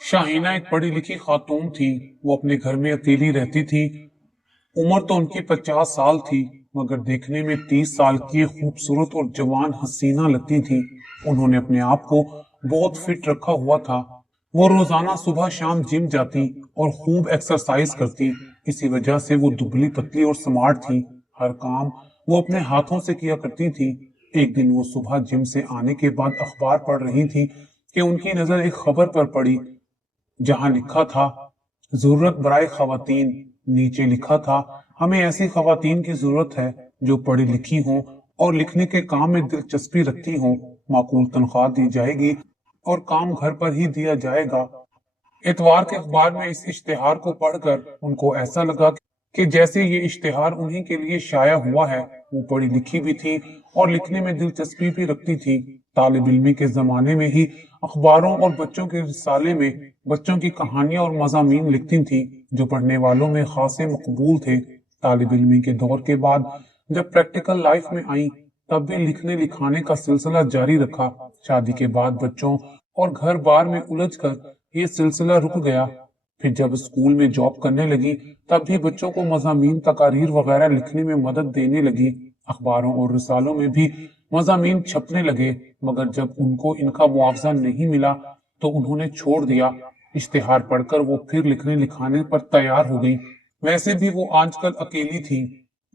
शाहीना एक पढ़ी लिखी खातून थी। वो अपने घर में अकेली रहती थी। उम्र तो उनकी 50 साल थी, मगर देखने में 30 साल की खूबसूरत और जवान हसीना लगती थी। उन्होंने अपने आप को बहुत फिट रखा हुआ था। वो रोजाना सुबह शाम जिम जाती और खूब एक्सरसाइज करती। इसी वजह से वो दुबली पतली और स्मार्ट थी। हर काम वो अपने हाथों से किया करती थी। एक दिन वो सुबह जिम से आने के बाद अखबार पढ़ रही थी कि उनकी नजर एक खबर पर पड़ी जहां लिखा था जरूरत बराए खवातीन। नीचे लिखा था हमें ऐसी खवातीन की जरूरत है जो पढ़ी लिखी हों और लिखने के काम में दिलचस्पी रखती हों। माकूल तनख्वाह दी जाएगी और काम घर पर ही दिया जाएगा। इतवार के अखबार में इस इश्तिहार को पढ़कर उनको ऐसा लगा कि जैसे ये इश्तिहार उन्हीं के लिए शाया हुआ है। वो पढ़ी लिखी भी थी और लिखने में दिलचस्पी भी रखती थी। तालिब इल्मी के जमाने में ही अखबारों और बच्चों के रिसाले में बच्चों की कहानियां और मजामीन लिखती थी जो पढ़ने वालों में खासे मकबूल थे। तालिब इल्मी के दौर के बाद जब प्रैक्टिकल लाइफ में आई तब भी लिखने लिखाने का सिलसिला जारी रखा। शादी के बाद बच्चों और घर बार में उलझकर ये सिलसिला रुक गया। फिर जब स्कूल में जॉब करने लगी तब भी बच्चों को मजामीन तकारीर वगैरह लिखने में मदद देने लगी। अखबारों और रिसालों में भी मजामीन छपने लगे, मगर जब उनको इनका मुआवजा नहीं मिला तो उन्होंने छोड़ दिया। इश्तिहार पढ़कर वो फिर लिखने लिखाने पर तैयार हो गई। वैसे भी वो आजकल अकेली थी।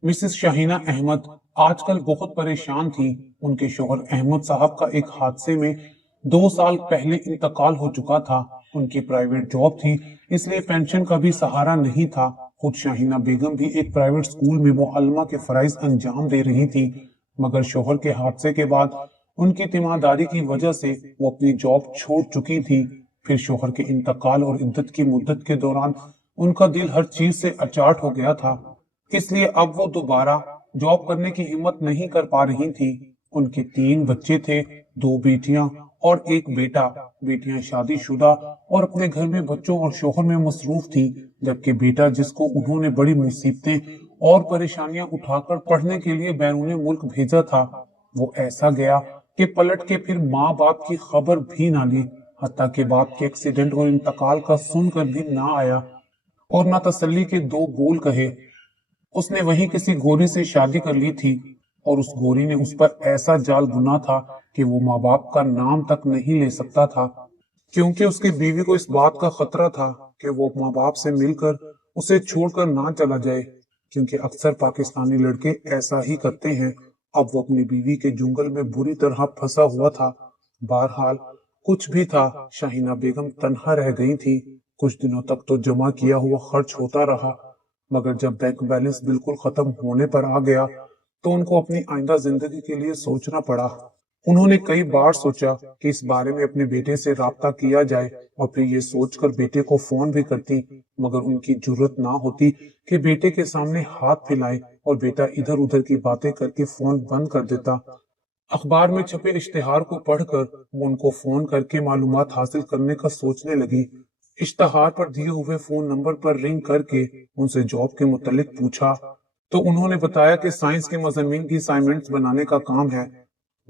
मिसेस शाहीना अहमद आजकल बहुत परेशान थी। उनके शोहर अहमद साहब का एक हादसे में 2 साल पहले इंतकाल हो चुका था। उनकी प्राइवेट जॉब थी, इसलिए पेंशन का भी सहारा नहीं था। खुद शाहीना बेगम भी एक प्राइवेट स्कूल में मुअल्लिमा के फराइज अंजाम दे रही थी, मगर शोहर के हादसे के बाद उनकी तीमारदारी की वजह से वो अपनी जॉब छोड़ चुकी थी। फिर शोहर के इंतकाल और इद्दत की मुद्दत के दौरान उनका दिल हर चीज से अचाट हो गया था, इसलिए अब वो दोबारा जॉब करने की हिम्मत नहीं कर पा रही थी। उनके 3 बच्चे थे, 2 बेटियां और एक बेटा। बेटियां शादीशुदा और अपने घर में बच्चों और शोहर में मसरूफ थी, जबकि बेटा जिसको उन्होंने बड़ी मुसीबतें और परेशानियां उठाकर पढ़ने के लिए बैरून मुल्क भेजा था, वो ऐसा गया कि पलट के फिर माँ बाप की खबर भी ना ली। हत्ता के बाप के एक्सीडेंट और इंतकाल का सुनकर भी ना आया और ना तसल्ली के 2 बोल कहे। उसने वहीं किसी गोरी से शादी कर ली थी और उस गोरी ने उस पर ऐसा जाल बुना था कि वो माँ बाप का नाम तक नहीं ले सकता था, क्योंकि उसकी बीवी को इस बात का खतरा था कि वो माँ बाप से मिलकर उसे छोड़कर ना चला जाए, क्योंकि अक्सर पाकिस्तानी लड़के ऐसा ही करते हैं। अब वो अपनी बीवी के जुंगल में बुरी तरह फंसा हुआ था। बहरहाल कुछ भी था, शाहीना बेगम तन्हा रह गई थी। कुछ दिनों तक तो जमा किया हुआ खर्च होता रहा, मगर जब बैंक बैलेंस बिल्कुल खत्म होने पर आ गया तो उनको अपनी आइंदा जिंदगी के लिए सोचना पड़ा। उन्होंने कई बार सोचा कि इस बारे में अपने बेटे से राब्ता किया जाए और फिर ये सोचकर बेटे को फोन भी करती, मगर उनकी जुर्रत ना होती कि बेटे के सामने हाथ फैलाए और बेटा इधर उधर की बातें करके फोन बंद कर देता। अखबार में छपे इश्तिहार को पढ़कर वो उनको फोन करके मालूमात हासिल करने का सोचने लगी। इश्तिहार पर दिए हुए फोन नंबर पर रिंग करके उनसे जॉब के मुतालिक पूछा तो उन्होंने बताया कि साइंस के मज़ामीन की असाइनमेंट्स बनाने का काम है।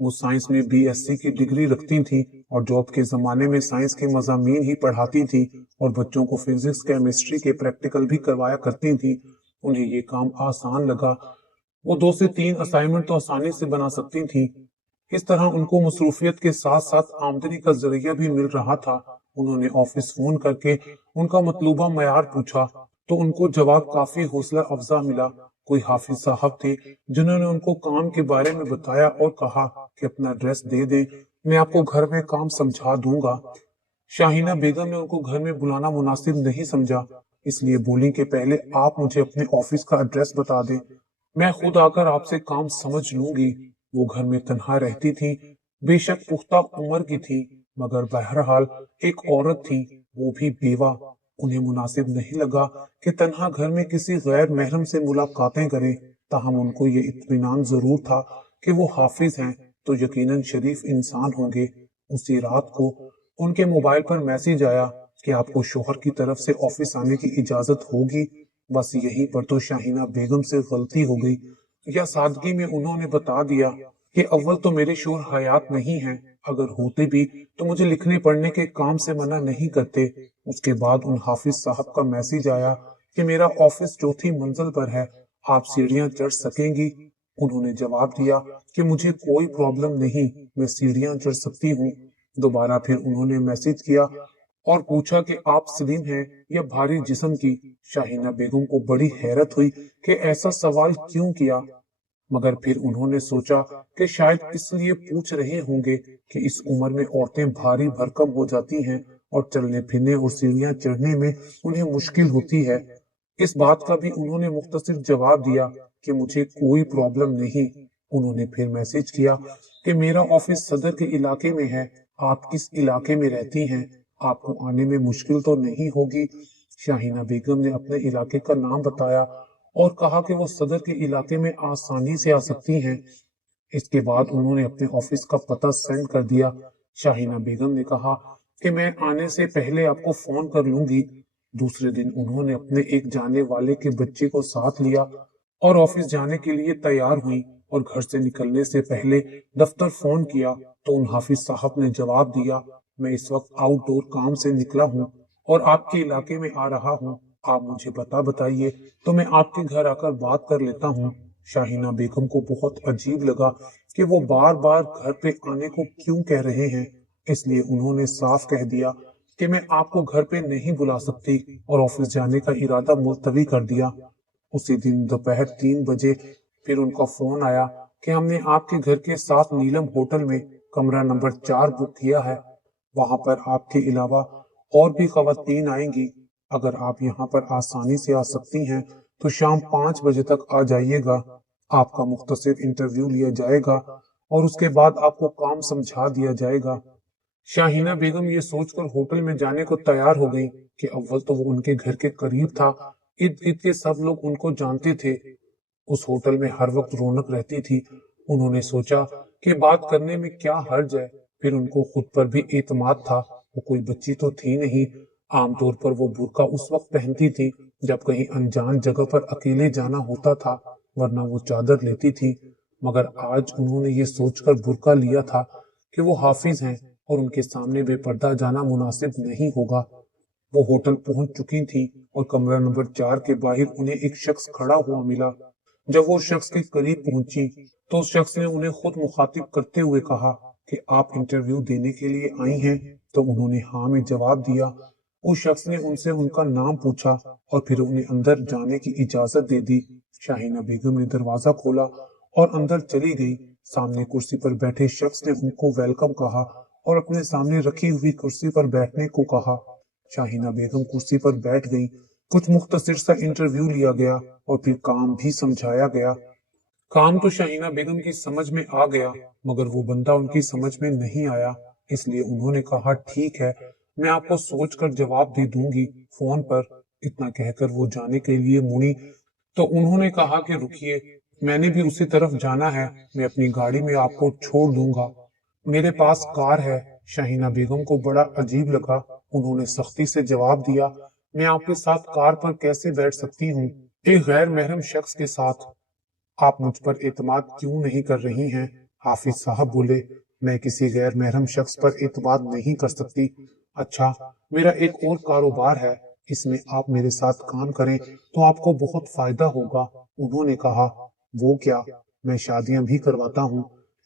वो साइंस में बीएससी की डिग्री रखती थी और जॉब के जमाने में साइंस के मज़ामीन ही पढ़ाती थी और बच्चों को फिजिक्स केमिस्ट्री के प्रैक्टिकल भी करवाया करती थी। उन्हें ये काम आसान लगा। वो 2 से 3 असाइनमेंट तो आसानी से बना सकती थी। इस तरह उनको मसरूफियत के साथ साथ आमदनी का जरिया भी मिल रहा था। उन्होंने ऑफिस फोन करके उनका मतलूबा मयार पूछा तो उनको जवाब काफी हौसला अफजा मिला। कोई हाफिज साहब थे जिन्होंने उनको काम के बारे में बताया और कहा कि अपना एड्रेस दे दें, मैं आपको घर में काम समझा दूंगा। शाहीना बेगम ने उनको घर में बुलाना मुनासिब नहीं समझा, इसलिए बोली कि पहले आप मुझे अपने ऑफिस का एड्रेस बता दें, मैं खुद आकर आपसे काम समझ लूंगी। वो घर में तन्हा रहती थी, बेशक पुख्ता उम्र की थी, मगर बहरहाल एक औरत थी, वो भी बेवा। उन्हें मुनासिब नहीं लगा कि तन्हा घर में किसी गैर महरम से मुलाकातें करे। ताहम उनको ये इत्मीनान जरूर था कि वो हाफिज हैं तो यकीनन शरीफ इंसान होंगे। उसी रात को उनके मोबाइल पर मैसेज आया कि आपको शोहर की तरफ से ऑफिस आने की इजाजत होगी। बस यहीं पर तो शाहीना बेगम से गलती हो गई, या सादगी में उन्होंने बता दिया कि अव्वल तो मेरे शोहर हयात नहीं हैं, अगर होते भी तो मुझे लिखने पढ़ने के काम से मना नहीं करते। उसके बाद उन हाफिज साहब का मैसेज आया कि मेरा ऑफिस चौथी मंजिल पर है, आप सीढ़ियां चढ़ सकेंगी। उन्होंने जवाब दिया कि मुझे कोई प्रॉब्लम नहीं, मैं सीढ़ियां चढ़ सकती हूँ। दोबारा फिर उन्होंने मैसेज किया और पूछा कि आप स्लिम हैं या भारी जिस्म की। शाहीना बेगम को बड़ी हैरत हुई कि ऐसा सवाल क्यों किया, मगर फिर उन्होंने सोचा कि शायद इसलिए पूछ रहे होंगे कि इस उम्र में औरतें भारी भरकम हो जाती हैं और चलने फिरने और सीढ़ियां चढ़ने में उन्हें मुश्किल होती है। इस बात का भी उन्होंने मुख्तसर जवाब दिया कि मुझे कोई प्रॉब्लम नहीं। उन्होंने फिर मैसेज किया कि मेरा ऑफिस सदर के इलाके में है, आप किस इलाके में रहती हैं, आपको आने में मुश्किल तो नहीं होगी। शाहीना बेगम ने अपने इलाके का नाम बताया और कहा कि वो सदर के इलाके में आसानी से आ सकती हैं। इसके बाद उन्होंने अपने ऑफिस का पता सेंड कर दिया। शाहीना बेगम ने कहा कि मैं आने से पहले आपको फोन कर लूंगी। दूसरे दिन उन्होंने अपने एक जाने वाले के बच्चे को साथ लिया और ऑफिस जाने के लिए तैयार हुई और घर से निकलने से पहले दफ्तर फोन किया तो उन हाफिज साहब ने जवाब दिया, मैं इस वक्त आउटडोर काम से निकला हूँ और आपके इलाके में आ रहा हूँ, आप मुझे बताइए तो मैं आपके घर आकर बात कर लेता हूँ। शाहीना बेगम को बहुत अजीब लगा कि वो बार बार घर पे आने को क्यों कह रहे हैं, इसलिए उन्होंने साफ कह दिया कि मैं आपको घर पे नहीं बुला सकती और ऑफिस जाने का इरादा मुलतवी कर दिया। उसी दिन दोपहर 3 बजे फिर उनका फोन आया कि हमने आपके घर के साथ नीलम होटल में कमरा नंबर 4 बुक किया है, वहां पर आपके अलावा और भी खवातीन आएंगी। अगर आप यहाँ पर आसानी से आ सकती हैं तो शाम 5 बजे तक आ जाइएगा। आपका मुख्तसर इंटरव्यू लिया जाएगा और उसके बाद आपको काम समझा दिया जाएगा। शाहीना बेगम ये सोचकर होटल में जाने को तैयार हो गई कि अव्वल तो वो उनके घर के करीब था, इर्द गिर्द के सब लोग उनको जानते थे, उस होटल में हर वक्त रौनक रहती थी। उन्होंने सोचा कि बात करने में क्या हर्ज है, फिर उनको खुद पर भी एतमाद था, वो कोई बच्ची तो थी नहीं। आमतौर पर वो बुर्का उस वक्त पहनती थी जब कहीं अनजान जगह पर अकेले जाना होता था, वरना वो चादर लेती थी। मगर आज उन्होंने ये सोचकर बुर्का लिया था कि वो हाफिज हैं और उनके सामने बेपर्दा जाना मुनासिब नहीं होगा। वो होटल पहुंच चुकी थी और कमरा नंबर 4 के बाहर उन्हें एक शख्स खड़ा हुआ मिला। जब वो शख्स के करीब पहुंची तो उस शख्स ने उन्हें खुद मुखातिब करते हुए कहा कि आप इंटरव्यू देने के लिए आई हैं, तो उन्होंने हाँ में जवाब दिया। उस शख्स ने उनसे उनका नाम पूछा और फिर उन्हें अंदर जाने की इजाजत दे दी। शाहीना बेगम ने दरवाजा खोला और अंदर चली गई। सामने कुर्सी पर बैठे शख्स ने उनको वेलकम कहा और अपने सामने रखी हुई कुर्सी पर बैठने को कहा। शाहीना बेगम कुर्सी पर बैठ गई। कुछ मुख्तसर सा इंटरव्यू लिया गया और फिर काम भी समझाया गया। काम तो शाहीना बेगम की समझ में आ गया, मगर वो बंदा उनकी समझ में नहीं आया, इसलिए उन्होंने कहा ठीक है, मैं आपको सोचकर जवाब दे दूंगी फोन पर। इतना कहकर वो जाने के लिए मुड़ी तो उन्होंने कहा कि रुकिए, मैंने भी उसी तरफ जाना है, मैं अपनी गाड़ी में आपको छोड़ दूंगा, मेरे पास कार है। शाहीना बेगम को बड़ा अजीब लगा। उन्होंने सख्ती से जवाब दिया, मैं आपके साथ कार पर कैसे बैठ सकती हूँ, एक गैर महरम शख्स के साथ। आप मुझ पर एतमाद क्यों नहीं कर रही हैं? हाफिज साहब बोले, मैं किसी गैर महरम शख्स पर एतमाद नहीं कर सकती। अच्छा, मेरा एक और कारोबार है, इसमें आप मेरे साथ काम करें तो आपको बहुत फायदा होगा। उन्होंने कहा, वो क्या? मैं शादियां भी करवाता हूँ,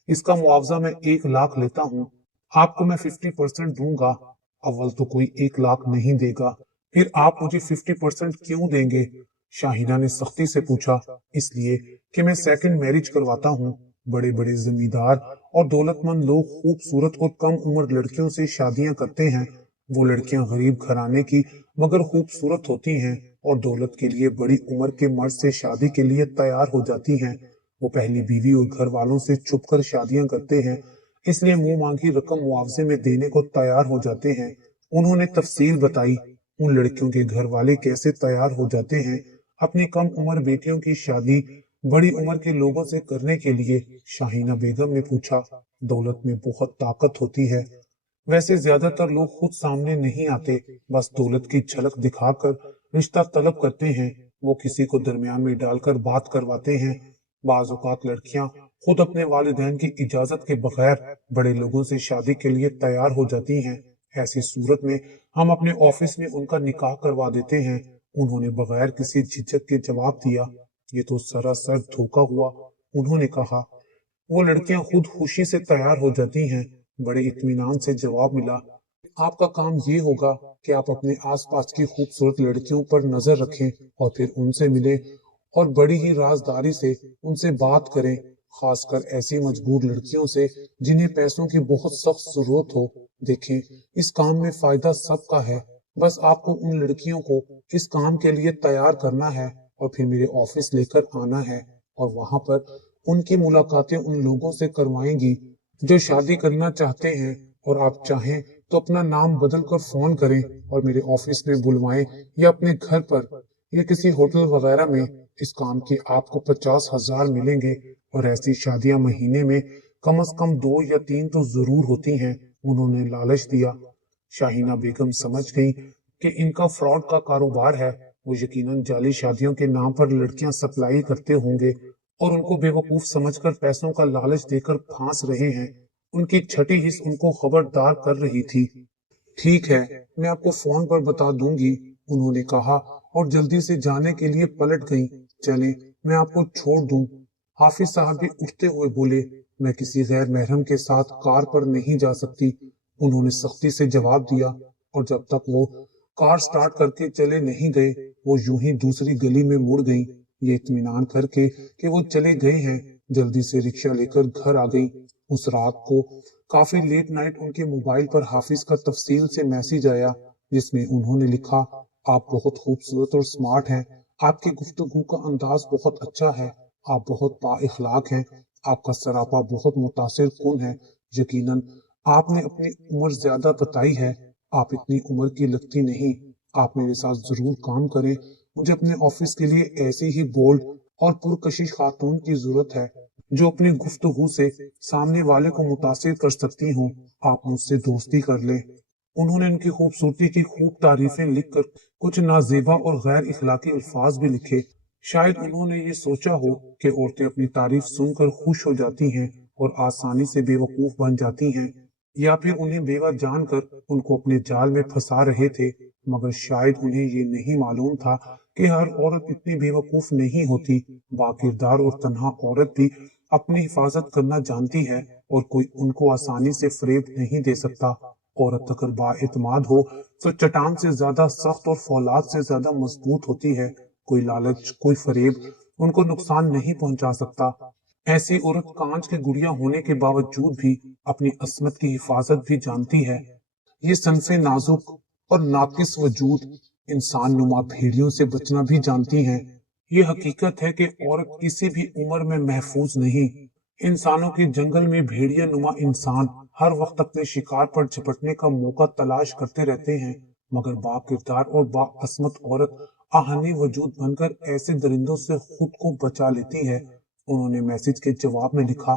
इसका मुआवजा मैं 1 लाख लेता हूँ, आपको मैं 50% दूंगा। अव्वल तो कोई 1 लाख नहीं देगा, फिर आप मुझे 50% क्यों देंगे? शाहीना ने सख्ती से पूछा। इसलिए कि मैं सेकंड मैरिज करवाता हूँ। बड़े बड़े जमींदार और दौलतमंद लोग खूबसूरत और कम उम्र लड़कियों से शादियां करते हैं। वो लड़कियां गरीब घराने की मगर खूबसूरत होती हैं और दौलत के लिए बड़ी उम्र के मर्द से शादी के लिए तैयार हो जाती हैं। वो पहली बीवी और घर वालों से छुपकर शादियां करते हैं, इसलिए मुंह मांगी रकम मुआवजे में देने को तैयार हो जाते हैं। उन्होंने तफसील बताई। उन लड़कियों के घर वाले कैसे तैयार हो जाते हैं अपनी कम उम्र बेटियों की शादी बड़ी उम्र के लोगों से करने के लिए। शाहीना बेगम ने पूछा, दौलत में बहुत ताकत होती है, वैसे ज्यादातर लोग खुद सामने नहीं आते, बस दौलत की झलक दिखाकर रिश्ता तलब करते हैं। वो किसी को दरमियान में डालकर बात करवाते हैं। बाज औकात लड़कियां खुद अपने वालिदैन की इजाजत के बगैर बड़े लोगों से शादी के लिए तैयार हो जाती हैं। ऐसी सूरत में हम अपने ऑफिस में उनका निकाह करवा देते हैं। उन्होंने बगैर किसी झिझक के जवाब दिया, ये तो सरासर धोखा हुआ। उन्होंने कहा, वो लड़कियां खुद खुशी से तैयार हो जाती हैं। बड़े इत्मीनान से जवाब मिला, आपका काम ये होगा कि आप अपने आसपास की खूबसूरत लड़कियों पर नजर रखें और फिर उनसे मिलें और बड़ी ही राजदारी से उनसे बात करें, खासकर ऐसी मजबूर लड़कियों से जिन्हें पैसों की बहुत सख्त जरूरत हो। देखें, इस काम में फायदा सबका है। बस आपको उन लड़कियों को इस काम के लिए तैयार करना है और फिर मेरे ऑफिस लेकर आना है और वहां पर उनकी मुलाकातें उन लोगों से करवाएंगी जो शादी करना चाहते हैं। और आप चाहें तो अपना नाम बदल कर फोन करें और मेरे ऑफिस में बुलवाएं या अपने घर पर या किसी होटल वगैरह में। इस काम के आपको 50,000 मिलेंगे और ऐसी शादियां महीने में कम से कम 2 या 3 तो जरूर होती हैं। उन्होंने लालच दिया। शाहीना बेगम समझ गई कि इनका फ्रॉड का कारोबार है। वो यकीनन जाली शादियों के नाम पर लड़कियां सप्लाई करते होंगे और उनको बेवकूफ समझकर पैसों का लालच देकर फांस रहे हैं। उनकी छठी हिस्स उनको खबरदार कर रही थी। ठीक है, मैं आपको फोन पर बता दूंगी, उन्होंने कहा और जल्दी से जाने के लिए पलट गई। चले, मैं आपको छोड़ दूं। हाफिज साहब भी उठते हुए बोले, मैं किसी गैर महरम के साथ कार पर नहीं जा सकती। उन्होंने सख्ती से जवाब दिया और जब तक वो कार स्टार्ट करके चले नहीं गए, वो यूं ही दूसरी गली में मुड़ गई। ये इत्मीनान करके कि वो चले गए हैं, जल्दी से रिक्शा लेकर घर आ गई। उस रात को काफी लेट नाइट उनके मोबाइल पर हाफिज का तफसील से मैसेज आया, जिसमें उन्होंने लिखा, आप बहुत खूबसूरत और स्मार्ट हैं। आपकी गुफ्तगू का अंदाज बहुत अच्छा है। आप बहुत बाइखलाक हैं। आपका सरापा बहुत मुतासिर कुन है। यकीनन आपने अपनी उम्र ज्यादा बताई है। आप इतनी उम्र की लगती नहीं। आप मेरे साथ जरूर काम करें। मुझे अपने ऑफिस के लिए ऐसी ही बोल्ड और पुरकशिश खातून की जरूरत है जो अपनी गुफ्तगू से सामने वाले को मुतासिर कर सकती हूँ। आप मुझसे दोस्ती कर लें। उन्होंने उनकी खूबसूरती की खूब तारीफें लिखकर कुछ नाजेबा और गैर इखलाकी अल्फाज भी लिखे। शायद उन्होंने ये सोचा हो कि औरतें अपनी तारीफ सुनकर खुश हो जाती हैं और आसानी से बेवकूफ बन जाती हैं, या फिर उन्हें बेवा जानकर उनको अपने जाल में फंसा रहे थे। मगर शायद उन्हें ये नहीं मालूम था कि हर औरत इतनी बेवकूफ नहीं होती। बाकिरदार और तन्हा औरत भी अपनी हिफाजत करना जानती है और कोई उनको आसानी से फरेब नहीं दे सकता। औरत अगर बाएतमाद हो तो चट्टान से ज्यादा सख्त और फौलाद से ज्यादा मजबूत होती है। कोई लालच, कोई फरेब उनको नुकसान नहीं पहुंचा सकता। ऐसी औरत कांच की गुड़िया होने के बावजूद भी अपनी अस्मत की हिफाजत भी जानती है। ये सनफे नाजुक और नाकिस वजूद इंसान नुमा भेड़ियों से बचना भी जानती हैं। ये हकीकत है कि औरत किसी भी उम्र में महफूज नहीं। इंसानों के जंगल में भेड़िया नुमा इंसान हर वक्त अपने शिकार पर झपटने का मौका तलाश करते रहते हैं, मगर बाकिरदार और बाअस्मत औरत आहनी वजूद बनकर ऐसे दरिंदों से खुद को बचा लेती है। उन्होंने मैसेज के जवाब में लिखा,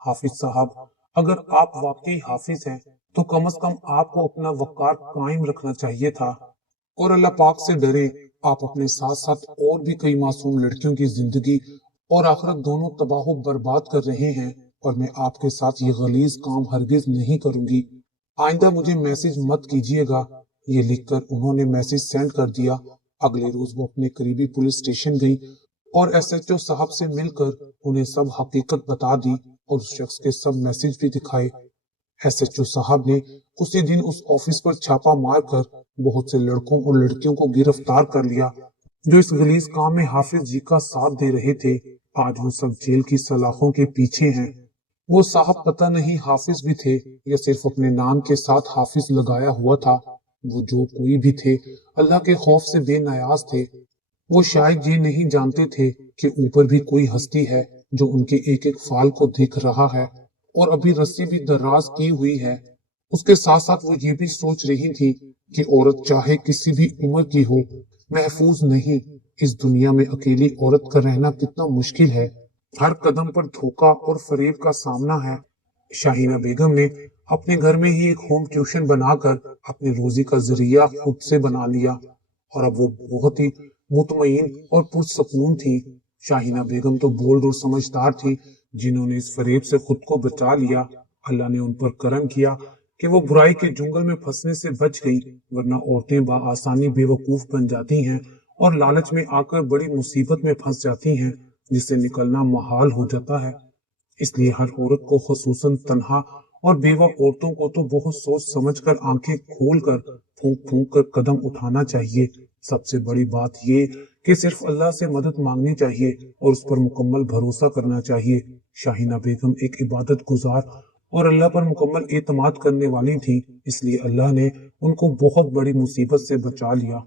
हाफिज साहब, अगर आप वाकई हाफिज हैं तो कम से कम आपको अपना वकार कायम रखना चाहिए था और अल्लाह पाक से डरे। आप अपने साथ साथ और भी कई मासूम लड़कियों की जिंदगी और आखिरत दोनों तबाह बर्बाद कर रहे हैं और मैं आपके साथ ये गलीज काम हरगिज नहीं करूंगी। आइंदा मुझे मैसेज मत कीजिएगा। ये लिखकर उन्होंने मैसेज सेंड कर दिया। अगले रोज वो अपने करीबी पुलिस स्टेशन गई और एसएचओ साहब से मिलकर उन्हें सब हकीकत बता दी और उस शख्स के सब मैसेज भी दिखाए। एसएचओ साहब ने उसी दिन उस ऑफिस पर छापा मारकर बहुत से लड़कों और लड़कियों को गिरफ्तार कर लिया जो इस गलीज काम में हाफिज जी का साथ दे रहे थे। आज वो सब जेल की सलाखों के पीछे हैं। वो साहब पता नहीं हाफिज भी थे या सिर्फ अपने नाम के साथ हाफिज लगाया हुआ था। वो जो कोई भी थे, अल्लाह के खौफ से बेनायाज थे। वो शायद ये नहीं जानते थे कि ऊपर भी कोई हस्ती है जो उनके एक एक फाल को देख रहा है और अभी रस्सी भी दराज की हुई है। उसके साथ साथ वो ये भी सोच रही थी कि औरत चाहे किसी भी उम्र की हो, महफूज नहीं। इस दुनिया में अकेली औरत का रहना कितना मुश्किल है। हर कदम पर धोखा और फरेब का सामना है। शाहीना बेगम ने अपने घर में ही एक होम ट्यूशन बनाकर अपनी रोजी का जरिया खुद से बना लिया और अब वो बहुत ही मुतमईन और पुरसकून थी। शाहीना बेगम तो बोल्ड और समझदार थी, جنہوں نے اس فریب سے خود کو بچا لیا، اللہ نے ان پر کرم کیا کہ وہ برائی کے جنگل میں پھنسنے سے بچ گئی، ورنہ عورتیں بآسانی بے وقوف بن جاتی ہیں اور لالچ میں آ کر بڑی مصیبت میں پھنس جاتی ہیں جس سے نکلنا محال ہو جاتا ہے۔ اس لیے ہر عورت کو، خصوصاً تنہا اور بیوہ عورتوں کو، تو بہت سوچ سمجھ کر، آنکھیں کھول کر، پھونک پھونک کر قدم اٹھانا چاہیے۔ سب سے بڑی بات یہ کہ صرف اللہ سے مدد مانگنی چاہیے اور اس پر مکمل بھروسہ کرنا چاہیے۔ شاہینہ بیگم ایک عبادت گزار اور اللہ پر مکمل اعتماد کرنے والی تھی، اس لیے اللہ نے ان کو بہت بڑی مصیبت سے بچا لیا۔